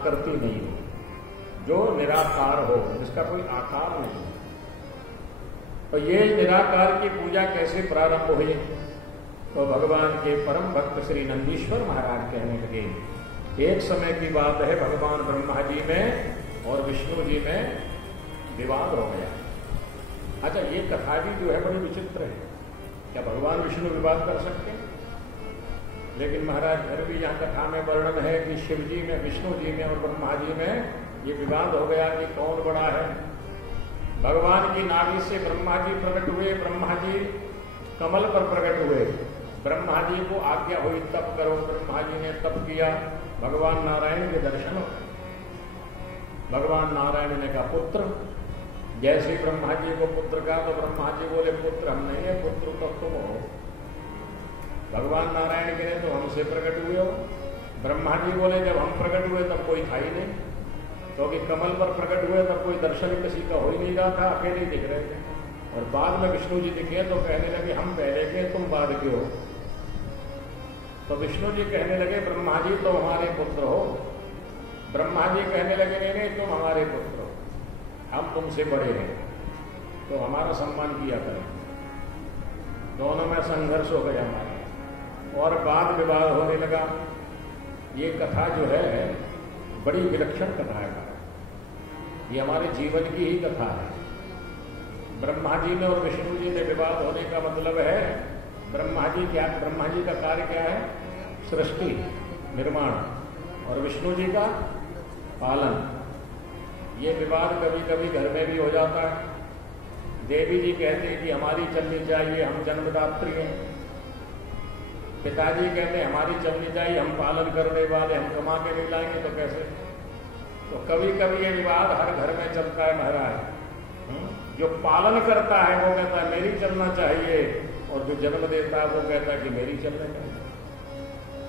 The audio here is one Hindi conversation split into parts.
आकृति नहीं हो, जो निराकार हो, जिसका कोई आकार नहीं। तो ये निराकार की पूजा कैसे प्रारंभ हुई? तो भगवान के परम भक्त श्री नंदीश्वर महाराज कहने लगे, एक समय की बात है, भगवान ब्रह्मा जी में और विष्णु जी में विवाद हो गया। अच्छा, ये कथा भी जो है बड़ी विचित्र है। क्या भगवान विष्णु विवाद कर सकते हैं? लेकिन महाराज फिर भी यहाँ कथा में वर्णन है कि शिव जी में, विष्णु जी में और ब्रह्मा जी में ये विवाद हो गया कि कौन बड़ा है। भगवान की नाभि से ब्रह्मा जी प्रकट हुए, ब्रह्मा जी कमल पर प्रकट हुए, ब्रह्मा जी को आज्ञा हुई तप करो, ब्रह्मा जी ने तप किया, भगवान नारायण के दर्शन हो। भगवान नारायण ने कहा पुत्र, जैसे ब्रह्मा जी को पुत्र कहा तो ब्रह्मा जी बोले पुत्र हम नहीं है, पुत्र तो तुम हो। भगवान नारायण के तो हमसे प्रकट हुए हो। ब्रह्मा जी बोले जब हम प्रकट हुए तब कोई था ही नहीं, क्योंकि कमल पर प्रकट हुए तब कोई दर्शन किसी का हो ही नहीं रहा था, अकेले दिख रहे थे। और बाद में विष्णु जी दिखे तो कहने लगे हम पहले के तुम बाद के हो। तो विष्णु जी कहने लगे ब्रह्मा जी तो हमारे पुत्र हो। ब्रह्मा जी कहने लगे नहीं तुम हमारे पुत्र हो, हम तुमसे बड़े हैं, तो हमारा सम्मान किया करें। दोनों में संघर्ष हो गया हमारा और वाद विवाद होने लगा। ये कथा जो है बड़ी विलक्षण कथा है, ये हमारे जीवन की ही कथा है। ब्रह्मा जी में और विष्णु जी में विवाद होने का मतलब है ब्रह्मा जी का कार्य क्या है? सृष्टि निर्माण, और विष्णु जी का पालन। ये विवाद कभी कभी घर में भी हो जाता है। देवी जी कहते हैं कि हमारी चलनी चाहिए, हम जन्मदात्री हैं। पिताजी कहते हैं हमारी चलनी चाहिए, हम पालन करने वाले, हम कमा के नहीं लाएंगे तो कैसे। तो कभी कभी ये विवाद हर घर में चलता है महाराज। जो पालन करता है वो कहता है मेरी चलना चाहिए, और जो जन्म देता है वो कहता है कि मेरी चलने चाहिए।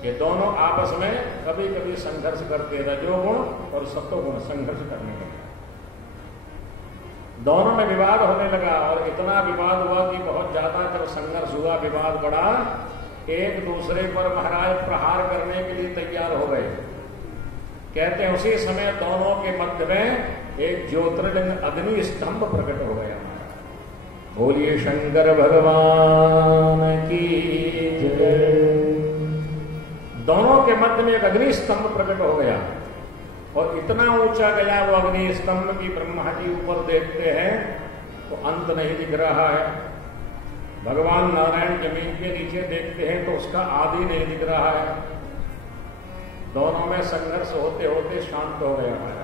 ये दोनों आपस में कभी कभी संघर्ष करते, रजोगुण और सत्वगुण संघर्ष करने लगे। दोनों में विवाद होने लगा और इतना विवाद हुआ कि बहुत ज्यादा जब संघर्ष हुआ, विवाद बढ़ा, एक दूसरे पर महाराज प्रहार करने के लिए तैयार हो गए। कहते हैं उसी समय दोनों के मध्य में एक ज्योतिर्लिंग अग्नि स्तंभ प्रकट हो गया। बोलिए शंकर भगवान की जय। दोनों के मध्य में एक अग्नि स्तंभ प्रकट हो गया और इतना ऊंचा गया वो अग्नि स्तंभ की ब्रह्मा जी ऊपर देखते हैं तो अंत नहीं दिख रहा है। भगवान नारायण जमीन के नीचे देखते हैं तो उसका आदि नहीं दिख रहा है। दोनों में संघर्ष होते होते शांत हो गया हमारा।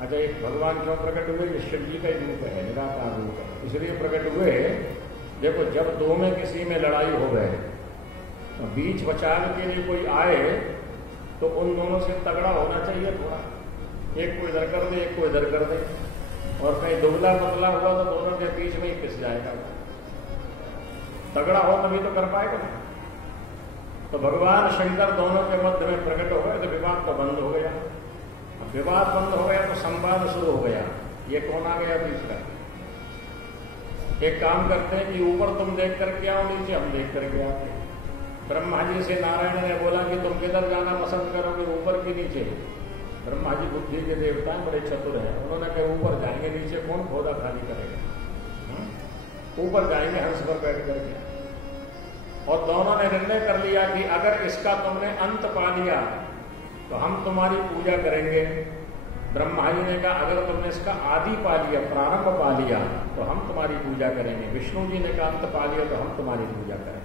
अच्छा, एक भगवान क्यों प्रकट हुए? शिव जी का रूप है, निराकार रूप है, इसलिए प्रकट हुए। देखो, जब दो में किसी में लड़ाई हो गए तो बीच बचाव के लिए कोई आए तो उन दोनों से तगड़ा होना चाहिए थोड़ा। एक को इधर कर दे, एक को इधर कर दे, और कहीं दुबला पतला हुआ तो दोनों के बीच में ही पिस जाएगा। तगड़ा हो तभी तो कर पाएगा। तो भगवान शंकर दोनों के मध्य में प्रकट हो गए तो विवाद तो बंद हो गया। अब विवाद बंद हो गया तो संवाद शुरू हो गया। ये कौन आ गया तीसरा? एक काम करते हैं कि ऊपर तुम देख करके आओ, नीचे हम देख करके आते हैं। ब्रह्मा जी से नारायण ने बोला कि तुम किधर जाना पसंद करोगे, ऊपर की नीचे? ब्रह्मा जी बुद्धि के देवता हैं, बड़े चतुर हैं। उन्होंने कहा ऊपर जाएंगे, नीचे कौन खोदा खाली करेगा। ऊपर जाएंगे हंस पर बैठ करके। और दोनों ने निर्णय कर लिया कि अगर इसका तुमने अंत पा लिया तो हम तुम्हारी पूजा करेंगे। ब्रह्मा जी ने कहा अगर तुमने इसका आदि पा लिया, प्रारंभ पा लिया, तो हम तुम्हारी पूजा करेंगे। विष्णु जी ने कहा अंत पा लिया तो हम तुम्हारी पूजा करेंगे।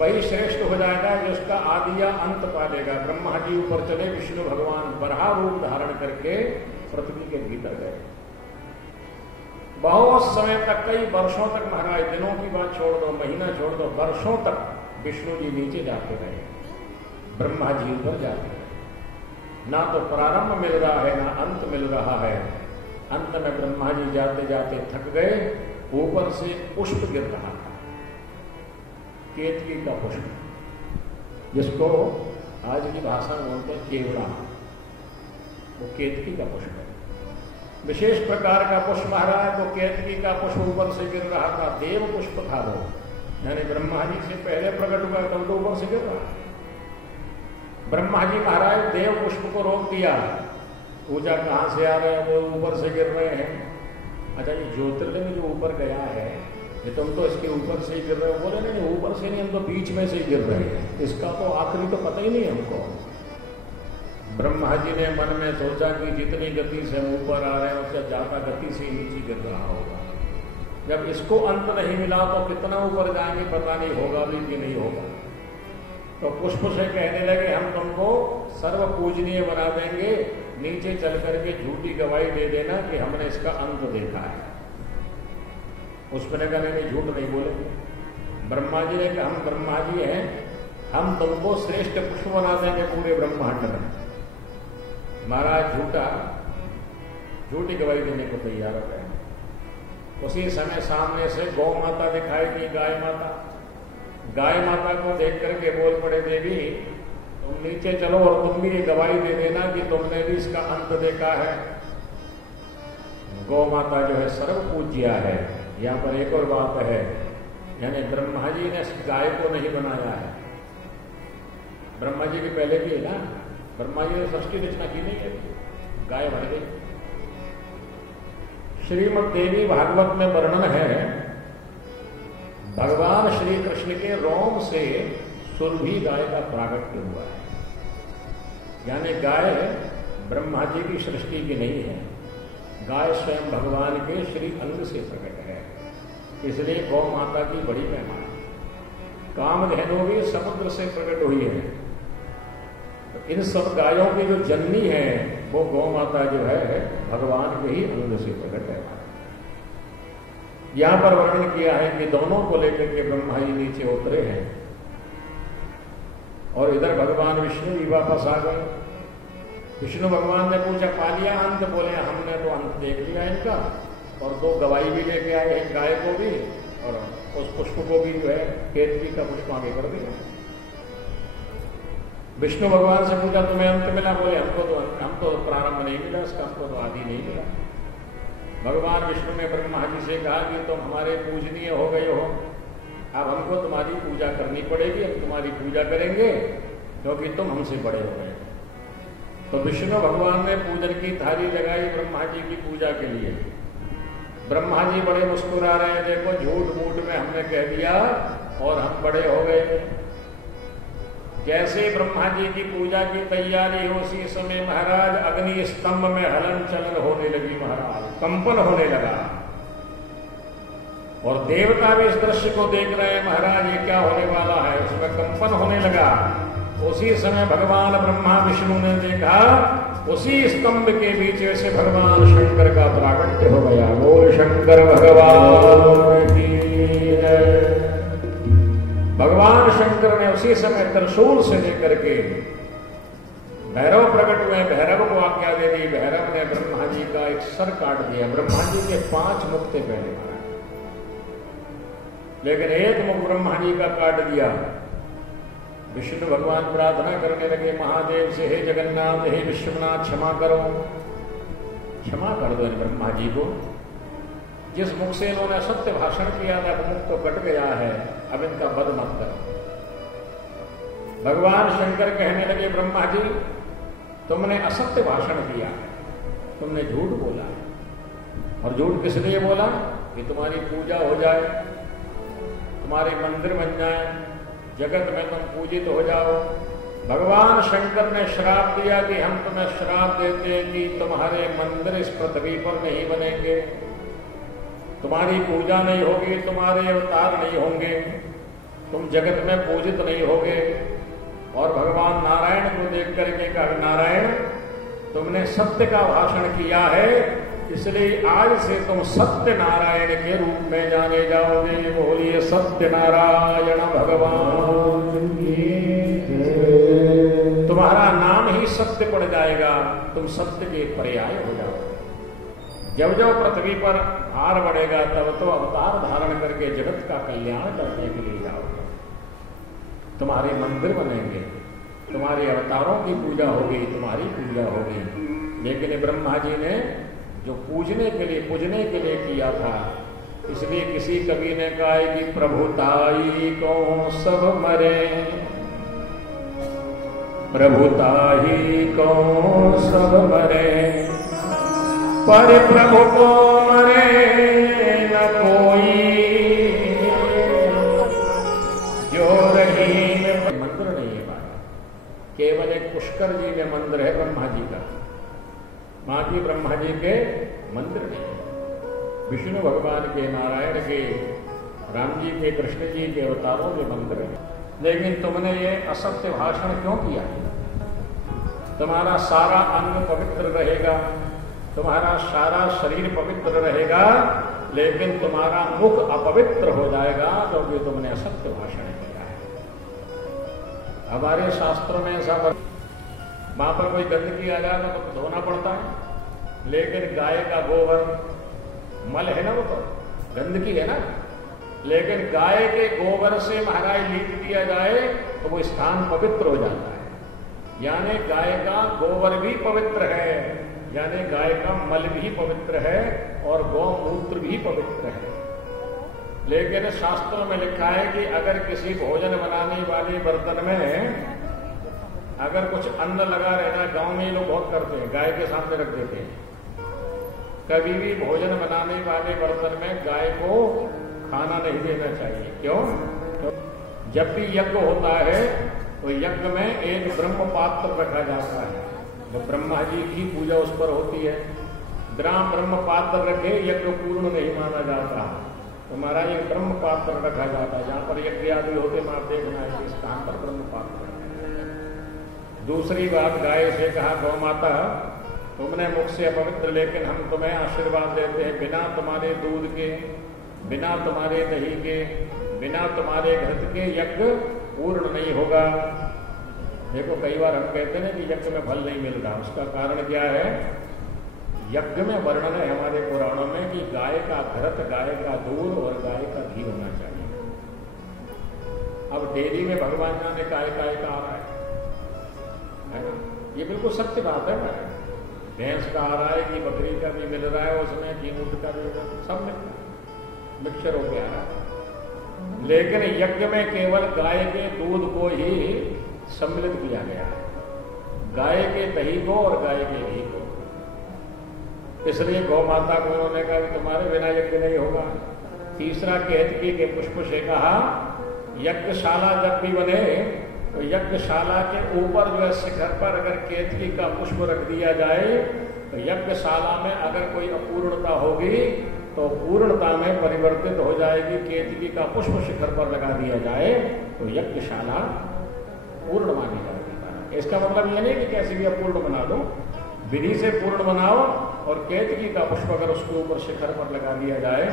वही श्रेष्ठ हो जाएगा जो उसका आदि या अंत पा लेगा। ब्रह्मा जी ऊपर चले, विष्णु भगवान बराह रूप धारण करके पृथ्वी के भीतर गए। बहुत समय तक, कई वर्षों तक महाराज, दिनों की बात छोड़ दो, महीना छोड़ दो, वर्षों तक विष्णु जी नीचे जाते रहे, ब्रह्मा जी ऊपर जाते रहे। ना तो प्रारंभ मिल रहा है ना अंत मिल रहा है। अंत में ब्रह्मा जी जाते जाते थक गए। ऊपर से पुष्प गिर रहा था, केतकी का पुष्प, जिसको आज की भाषा में बोलते हैं केवड़ा। वो केतकी का पुष्प है, विशेष प्रकार का पुष्प महाराज। वो केतकी का पुष्प ऊपर से गिर रहा था। देव पुष्प था वो, यानी ब्रह्मा जी से पहले प्रकट हुआ तब तो ऊपर से गिर रहा। ब्रह्मा जी महाराज देव पुष्प को रोक दिया, पूजा कहाँ से आ रहे हैं, वो ऊपर से गिर रहे हैं। अच्छा, ये ज्योतिर्लिंग जो ऊपर गया है, ये तुम तो इसके ऊपर से ही गिर रहे हो। बोले नहीं, ऊपर से नहीं, हम तो बीच में से ही गिर रहे हैं, इसका तो आखिरी तो पता ही नहीं हमको। ब्रह्मा जी ने मन में सोचा कि जितनी गति से हम ऊपर आ रहे हैं उससे ज्यादा गति से नीचे गिर रहा होगा। जब इसको अंत नहीं मिला तो कितना ऊपर जाएंगे पता नहीं, होगा भी कि नहीं होगा। तो पुष्प से कहने लगे हम तुमको सर्व पूजनीय बना देंगे, नीचे चल करके झूठी गवाही दे देना कि हमने इसका अंत देखा है। पुष्प ने कहा नहीं, झूठ नहीं बोलेंगे। ब्रह्मा जी ने कहा हम ब्रह्मा जी हैं, हम तुमको श्रेष्ठ पुष्प बना देंगे पूरे ब्रह्मांड में। महाराज झूठी गवाही देने को तैयार हो गए। उसी समय सामने से गौ माता दिखाई दी, गाय माता। गाय माता को देख करके बोल पड़े, देवी तुम नीचे चलो और तुम भी ये गवाही दे देना कि तुमने भी इसका अंत देखा है। गौ माता जो है सर्व पूज्या है। यहाँ पर एक और बात है, यानी ब्रह्मा जी ने गाय को नहीं बनाया है। ब्रह्मा जी के पहले भी है ना, ब्रह्मा जी ने सृष्टि रचना की नहीं है, गाय बन गई। श्रीमद् देवी भागवत में वर्णन है, भगवान श्री कृष्ण के रोम से सुरभि गाय का प्राकट्य हुआ है। यानी गाय ब्रह्मा जी की सृष्टि की नहीं है, गाय स्वयं भगवान के श्री अंग से प्रकट है। इसलिए गौ माता की बड़ी महिमा है। कामधेनु भी समुद्र से प्रकट हुई है। तो इन सब गायों की जो जननी है वो गौ माता जो है भगवान के ही अंग से प्रकट है। यहां पर वर्णन किया है कि दोनों को लेकर के ब्रह्मा जी नीचे उतरे हैं और इधर भगवान विष्णु भी वापस आ गए। विष्णु भगवान ने पूछा पा लिया अंत? बोले हमने तो अंत देख लिया इनका, और दो गवाही भी लेके आए हैं, गाय को भी और उस पुष्प को भी जो है केतकी का पुष्प आगे कर दिया। विष्णु भगवान से पूछा तुम्हें अंत मिला? बोले हम तो प्रारंभ नहीं मिला, इसका हमको तो आदि नहीं मिला। भगवान विष्णु ने ब्रह्मा जी से कहा कि तुम हमारे पूजनीय हो गए हो, अब हमको तुम्हारी पूजा करनी पड़ेगी, हम तुम्हारी पूजा करेंगे क्योंकि तुम हमसे बड़े हो गए। तो विष्णु भगवान ने पूजन की थाली लगाई ब्रह्मा जी की पूजा के लिए। ब्रह्मा जी बड़े मुस्कुरा रहे हैं, देखो झूठ मूठ में हमने कह दिया और हम बड़े हो गए। जैसे ब्रह्मा जी की पूजा की तैयारी हो उसी समय महाराज अग्नि स्तंभ में हलन चलन होने लगी, महाराज कंपन होने लगा और देवता भी इस दृश्य को देख रहे हैं, महाराज ये क्या होने वाला है, उसमें कंपन होने लगा। उसी समय भगवान ब्रह्मा विष्णु ने देखा उसी स्तंभ के बीच से भगवान शंकर का प्राकट्य हो गया। बोल शंकर भगवान की जय। भगवान शंकर ने उसी समय त्रिशूल से लेकर के भैरव प्रकट हुए, भैरव को आज्ञा दे दी। भैरव ने ब्रह्मा जी का एक सर काट दिया। ब्रह्मा जी के 5 मुख थे पहले, लेकिन एक मुख ब्रह्मा जी का काट दिया। विष्णु भगवान प्रार्थना करने लगे महादेव से, हे जगन्नाथ, हे विश्वनाथ, क्षमा करो, क्षमा कर दो ब्रह्मा जी को। जिस मुख से इन्होंने सत्य भाषण किया था वो मुख तो कट गया है, अब इनका वध मत करो। भगवान शंकर कहने लगे ब्रह्मा जी तुमने असत्य भाषण किया, तुमने झूठ बोला। और झूठ किस लिए बोला? कि तुम्हारी पूजा हो जाए, तुम्हारे मंदिर बन जाए, जगत में तुम पूजित हो जाओ। भगवान शंकर ने श्राप दिया कि हम तुम्हें श्राप देते हैं कि तुम्हारे मंदिर इस पृथ्वी पर नहीं बनेंगे, तुम्हारी पूजा नहीं होगी, तुम्हारे अवतार नहीं होंगे, तुम जगत में पूजित नहीं होगे। और भगवान नारायण को देख करके कहा नारायण तुमने सत्य का भाषण किया है, इसलिए आज से तुम सत्य नारायण के रूप में जाने जाओगे। बोलिए सत्य नारायण भगवान की। तुम्हारा नाम ही सत्य पड़ जाएगा, तुम सत्य के पर्याय हो जाओगे। जब जब पृथ्वी पर भार बढ़ेगा तब तो अवतार धारण करके जगत का कल्याण करने के लिए जाओगे। तुम्हारे मंदिर बनेंगे, तुम्हारे अवतारों की पूजा होगी, तुम्हारी पूजा होगी। लेकिन ब्रह्मा जी ने जो पूजने के लिए किया था, इसलिए किसी कवि ने कहा है कि प्रभुताई को सब मरे, प्रभुताही को सब मरे, पर प्रभु को मरे न कोई। जो रहीम मंदिर नहीं है बात, केवल एक पुष्कर जी में मंदिर है ब्रह्मा जी का, बाकी ब्रह्मा जी के मंदिर नहीं है। विष्णु भगवान के, नारायण के, राम जी के, कृष्ण जी के अवतारों के मंदिर है। लेकिन तुमने ये असत्य भाषण क्यों किया? तुम्हारा सारा अंग पवित्र रहेगा, तुम्हारा सारा शरीर पवित्र रहेगा, लेकिन तुम्हारा मुख अपवित्र हो जाएगा क्योंकि तुमने असत्य भाषण किया है। हमारे शास्त्रों में ऐसा वहां पर कोई गंदगी आ जाए तो धोना पड़ता है, लेकिन गाय का गोबर मल है ना, वो तो गंदगी है ना, लेकिन गाय के गोबर से महाराज लीप दिया जाए तो वो स्थान पवित्र हो जाता है। यानी गाय का गोबर भी पवित्र है, यानी गाय का मल भी पवित्र है और गौमूत्र भी पवित्र है। लेकिन शास्त्रों में लिखा है कि अगर किसी भोजन बनाने वाले बर्तन में अगर कुछ अन्न लगा रहना, गांव में लोग बहुत करते हैं, गाय के सामने रख देते हैं। कभी भी भोजन बनाने वाले बर्तन में गाय को खाना नहीं देना चाहिए। क्यों? जब भी यज्ञ होता है तो यज्ञ में एक ब्रह्म पात्र रखा जाता है, तो ब्रह्मा जी की पूजा उस पर होती है। बिना ब्रह्म पात्र रखे यज्ञ पूर्ण नहीं माना जाता। तो महाराज एक ब्रह्म पात्र रखा जाता है, जहां पर यज्ञ आदि होते वहां देखना है इस स्थान पर ब्रह्म पात्र। दूसरी बात, गाय से कहा, गौ माता तुमने मुख से अपवित्र, लेकिन हम तुम्हें आशीर्वाद देते हैं, बिना तुम्हारे दूध के, बिना तुम्हारे दही के, बिना तुम्हारे घृत के यज्ञ पूर्ण नहीं होगा। देखो कई बार हम कहते हैं कि यज्ञ में फल नहीं मिल रहा, उसका कारण क्या है? यज्ञ में वर्णन है हमारे पुराणों में कि गाय का घृत, गाय का दूध और गाय का घी होना चाहिए। अब डेयरी में भगवान जाने काय काय का आ रहा है ना? ये बिल्कुल सत्य बात है ना। भैंस का आ रहा है कि बकरी का भी मिल रहा है, उसमें घी ऊँट का भी सब मिक्सचर हो गया है। लेकिन यज्ञ में केवल गाय के दूध को ही सम्मिलित किया गया है, गाय के दही को और गाय के घी को। इसलिए गौ माता को उन्होंने कहा कि तुम्हारे बिना यज्ञ नहीं होगा। तीसरा केतकी के पुष्प से कहा, यज्ञशाला जब भी बने तो यज्ञशाला के ऊपर जो है शिखर पर अगर केतकी का पुष्प रख दिया जाए तो यज्ञशाला में अगर कोई अपूर्णता होगी तो पूर्णता में परिवर्तित हो जाएगी। केतकी का पुष्प शिखर पर लगा दिया जाए तो यज्ञशाला पूर्ण मानी जाती है। इसका मतलब यह नहीं कि कैसे भी अपूर्ण बना दो, विधि से पूर्ण बनाओ और केतकी का पुष्प अगर उसके ऊपर शिखर पर लगा दिया जाए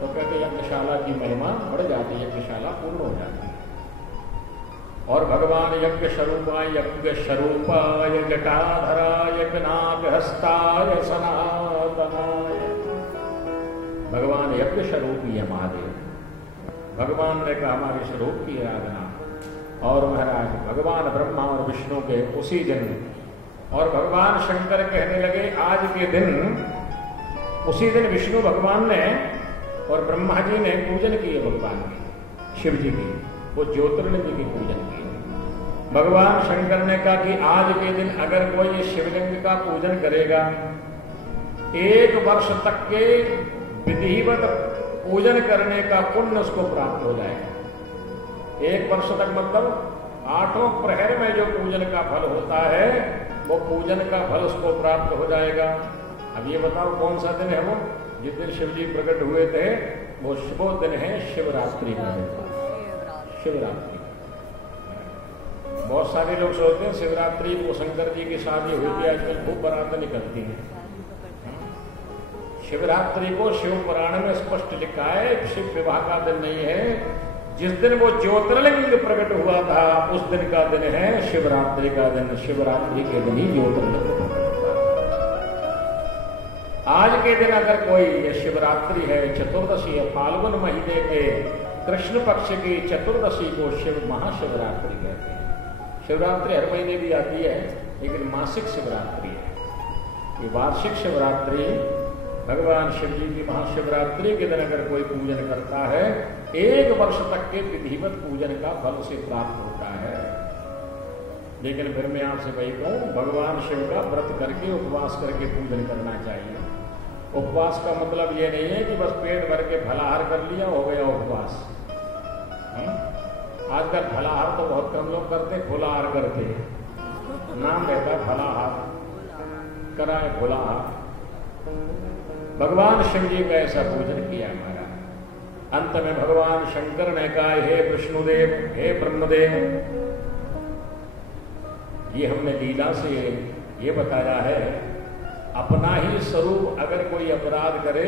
तो कहते यज्ञशाला की महिमा बढ़ जाती है, यज्ञशाला पूर्ण हो जाती है। और भगवान यज्ञ स्वरूपाय जटाधराय पिनाकहस्ताय सनातनाय, भगवान यज्ञ स्वरूपी है महादेव। भगवान ने कहा हमारे स्वरूप की आराधना। और महाराज भगवान ब्रह्मा और विष्णु के उसी दिन, और भगवान शंकर कहने लगे आज के दिन, उसी दिन विष्णु भगवान ने और ब्रह्मा जी ने पूजन किए भगवान की, शिव जी की, वो ज्योतिर्लिंग की पूजन की। भगवान शंकर ने कहा कि आज के दिन अगर कोई शिवलिंग का पूजन करेगा, 1 वर्ष तक के विधिवत पूजन करने का पुण्य उसको प्राप्त हो जाएगा। 1 वर्ष तक मतलब 8 प्रहर में जो पूजन का फल होता है वो पूजन का फल उसको प्राप्त हो जाएगा। अब ये बताओ कौन सा दिन है वो? जिस दिन शिव जी प्रकट हुए थे वो शुभ दिन है शिवरात्रि का दिन। शिवरात्रि, बहुत सारे लोग सोचते हैं शिवरात्रि को शंकर जी की शादी हुई थी, आजकल खूब बारात निकलती है। शिवरात्रि को शिव पुराण में स्पष्ट लिखा है शिव विवाह का दिन नहीं है। जिस दिन वो ज्योतिर्लिंग प्रकट हुआ था उस दिन का दिन है शिवरात्रि का दिन। शिवरात्रि के दिन ही ज्योतिर्लिंग प्रकट हुआ। आज के दिन अगर कोई, ये शिवरात्रि है, चतुर्दशी है, फाल्गुन महीने के कृष्ण पक्ष की चतुर्दशी को शिव महाशिवरात्रि कहते हैं। शिवरात्रि हर महीने भी आती है लेकिन मासिक शिवरात्रि है। ये वार्षिक शिवरात्रि भगवान शिव जी की महाशिवरात्रि के दिन अगर कोई पूजन करता है 1 वर्ष तक के विधिवत पूजन का फल उसे प्राप्त होता है। लेकिन फिर मैं आपसे वही कहूँ, भगवान शिव का व्रत करके उपवास करके पूजन करना चाहिए। उपवास का मतलब ये नहीं है कि बस पेट भर के फलाहार कर लिया हो गया उपवास। आजकल फलाहार तो बहुत कम लोग करते, फुलाहार करते, नाम रहता फलाहार, कराए फुलाहार। भगवान शिव जी का ऐसा पूजन किया हमारा। अंत में भगवान शंकर ने कहा, हे विष्णुदेव, हे ब्रह्मदेव, ये हमने लीला से ये बताया है, अपना ही स्वरूप अगर कोई अपराध करे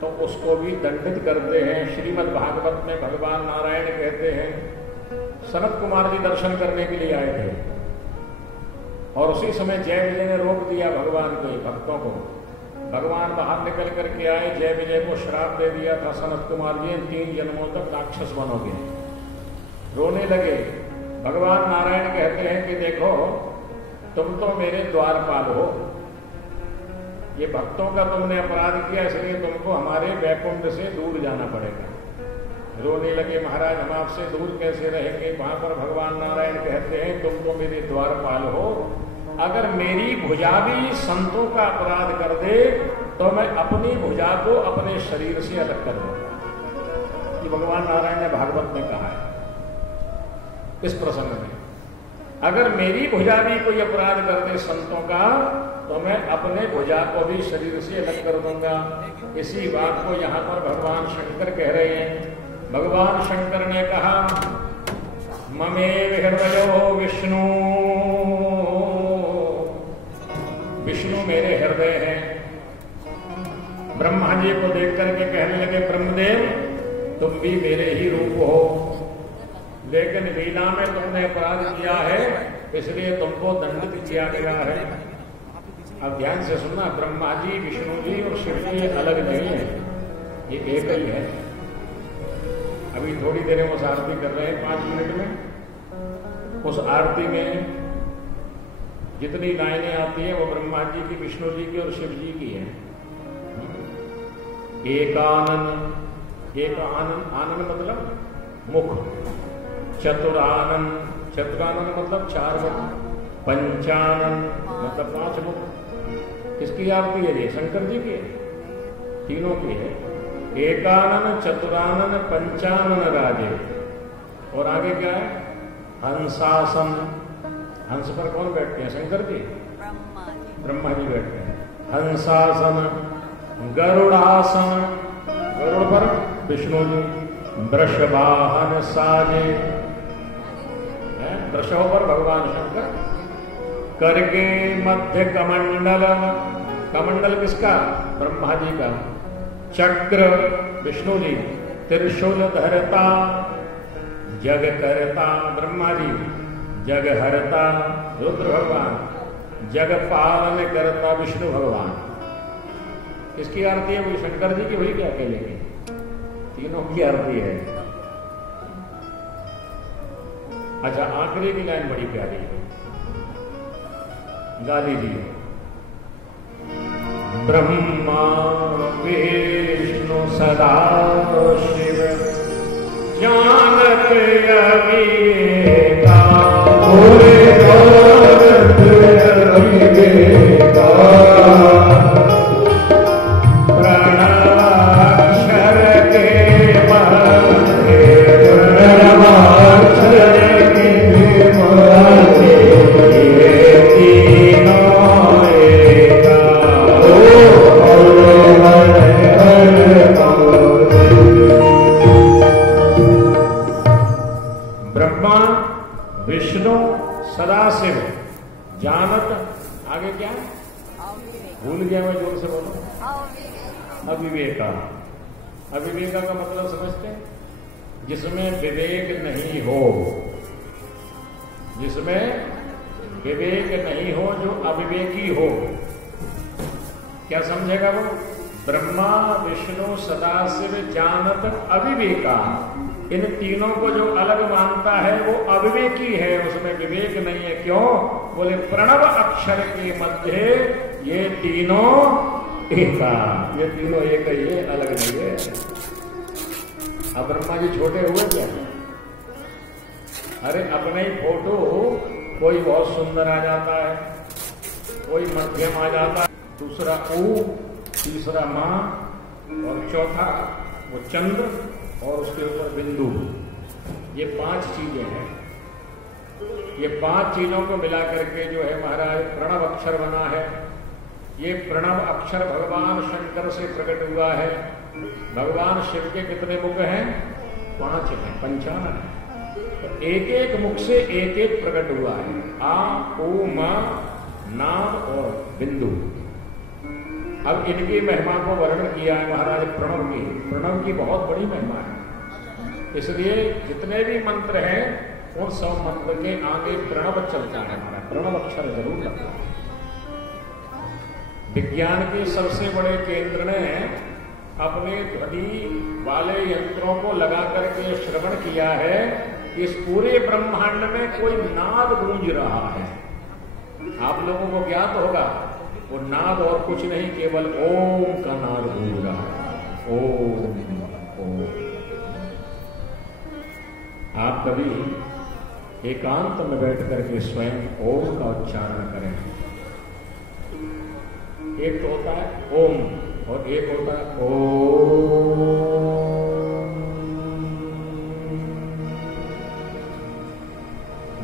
तो उसको भी दंडित करते हैं। श्रीमद् भागवत में भगवान नारायण कहते हैं, सनत कुमार जी दर्शन करने के लिए आए थे और उसी समय जय विजय ने रोक दिया भगवान के भक्तों को। भगवान बाहर निकल करके आए, जय विजय को श्राप दे दिया था सनत कुमार जी, 3 जन्मों तक राक्षस बनोगे। रोने लगे। भगवान नारायण कहते हैं कि देखो, तुम तो मेरे द्वारपाल हो, ये भक्तों का तुमने अपराध किया, इसलिए तुमको हमारे वैकुंठ से दूर जाना पड़ेगा। रोने लगे, महाराज हम आपसे दूर कैसे रहेंगे। वहां पर भगवान नारायण कहते हैं, तुम तो मेरे द्वारपाल हो, अगर मेरी भुजा भी संतों का अपराध कर दे तो मैं अपनी भुजा को अपने शरीर से अलग कर दूंगा। ये भगवान नारायण ने भागवत में कहा है इस प्रसंग में, अगर मेरी भुजा भी कोई अपराध कर दे संतों का तो मैं अपने भुजा को भी शरीर से अलग कर दूंगा। इसी बात को यहां पर भगवान शंकर कह रहे हैं। भगवान शंकर ने कहा, ममेव हृदयो विष्णु, विष्णु मेरे हृदय हैं। ब्रह्मा जी को देख करके कहने लगे, ब्रह्मदेव तुम भी मेरे ही रूप हो, लेकिन लीला में तुमने अपराध किया है इसलिए तुमको दंडित किया गया है। अब ध्यान से सुनना, ब्रह्मा जी, विष्णु जी और शिव जी अलग नहीं है, ये एक ही है। अभी थोड़ी देर में उस आरती कर रहे हैं 5 मिनट में। उस आरती में जितनी लाइनें आती हैं वो ब्रह्मा जी की, विष्णु जी की और शिव जी की है। एकानन, एक आनंद, आनंद मतलब मुख, चतुरानन, चतुरानन मतलब 4 मुख, पंचानन मतलब 5 मुख। किसकी आरती है ये? शंकर जी की, तीनों की है। एकानन, चतुरानन, पंचानन राजे। और आगे क्या है? हंसासन, हंस पर कौन बैठते हैं? शंकर जी, ब्रह्मा जी बैठते हैं। हंसासन, गरुड़ासन, गरुड़ पर विष्णु जी, वृषभाहन साजे, वृषभ पर भगवान शंकर। करके मध्य कमंडल, कमंडल किसका? ब्रह्मा जी का। चक्र विष्णु जी, त्रिशूल धरता, जग करता ब्रह्मा जी, जग हरता रुद्र भगवान, जग पालन करता विष्णु भगवान। इसकी आरती है, वही शंकर जी की, वही क्या अकेले की? तीनों की आरती है। अच्छा, आखिरी की लाइन बड़ी प्यारी है, गा दीजिए। ब्रह्मा विष्णु सदा शिव जानत अविवेका, सदाशिव जानत, आगे क्या? भूल गया मैं, जोर से बोलो। अविवेका, अविवेका का मतलब समझते हैं? जिसमें विवेक नहीं हो, जिसमें विवेक नहीं हो, जो अविवेकी हो। क्या समझेगा वो? ब्रह्मा विष्णु सदाशिव जानत अविवेका, इन तीनों को जो अलग मानता है वो अविवेकी है, उसमें विवेक नहीं है। क्यों? बोले प्रणव अक्षर के मध्य ये तीनों एका, ये तीनों एक ही है, अलग नहीं है। अब ब्रह्मा जी छोटे हुए क्या? अरे अपने ही फोटो कोई बहुत सुंदर आ जाता है, कोई मध्यम आ जाता है, दूसरा ऊ, तीसरा मां और चौथा वो चंद्र और उसके ऊपर बिंदु। ये 5 चीजें हैं। ये 5 चीजों को मिला करके जो है महाराज प्रणव अक्षर बना है। ये प्रणव अक्षर भगवान शंकर से प्रकट हुआ है। भगवान शिव के कितने मुख हैं? 5 हैं, 55 है। तो एक एक मुख से एक एक प्रकट हुआ है। आ, ओ, मा, नाम और बिंदु। अब इनकी महिमा को वर्णन किया है महाराज प्रणव की। प्रणव की बहुत बड़ी महिमा है, इसलिए जितने भी मंत्र हैं उन सब मंत्र के आगे प्रणव चलता है। हमारा प्रणव अक्षर जरूर लगता है। विज्ञान के सबसे बड़े केंद्र ने अपने ध्वनि वाले यंत्रों को लगा करके श्रवण किया है कि इस पूरे ब्रह्मांड में कोई नाद गूंज रहा है। आप लोगों को ज्ञात होगा वो नाद और कुछ नहीं, केवल ओम का नाद गूंज रहा है। ओम ओम। आप कभी एकांत में बैठ करके स्वयं ओम का उच्चारण करें। एक तो होता है ओम और एक होता है ओम।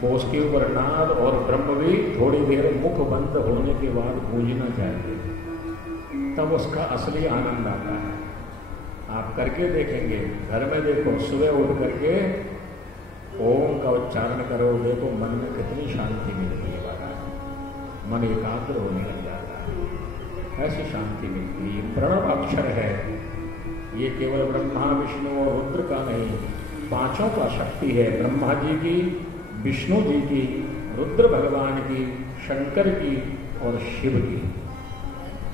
वो उसके ऊपर नाद और ब्रह्म भी थोड़ी देर मुख बंद होने के बाद गूंजना चाहिए, तब उसका असली आनंद आता है। आप करके देखेंगे, घर में देखो, सुबह उठ करके ओम का उच्चारण करो, देखो मन में कितनी शांति मिलती है। मन एकाग्र होने लग जाता है, ऐसी शांति मिलती है। प्रणव अक्षर है, ये केवल ब्रह्मा विष्णु और रुद्र का नहीं, 5 का शक्ति है। ब्रह्मा जी की, विष्णु जी की, रुद्र भगवान की, शंकर की और शिव की।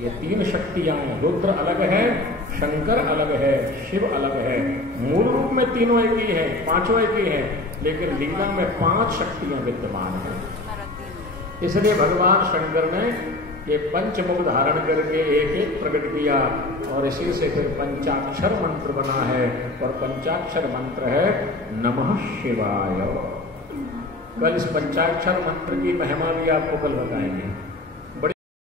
ये 3 शक्तियां हैं। रुद्र अलग है, शंकर अलग है, शिव अलग है। मूल रूप में तीनों एक ही हैं, 5 एक ही हैं, लेकिन लिंगा में 5 शक्तियां विद्यमान हैं। इसलिए भगवान शंकर ने ये पंचमुख धारण करके एक एक प्रकट किया और इसी से फिर पंचाक्षर मंत्र बना है। और पंचाक्षर मंत्र है नमः शिवाय। कल इस पंचाक्षर मंत्र की महिमा भी आपको कल बताएंगे।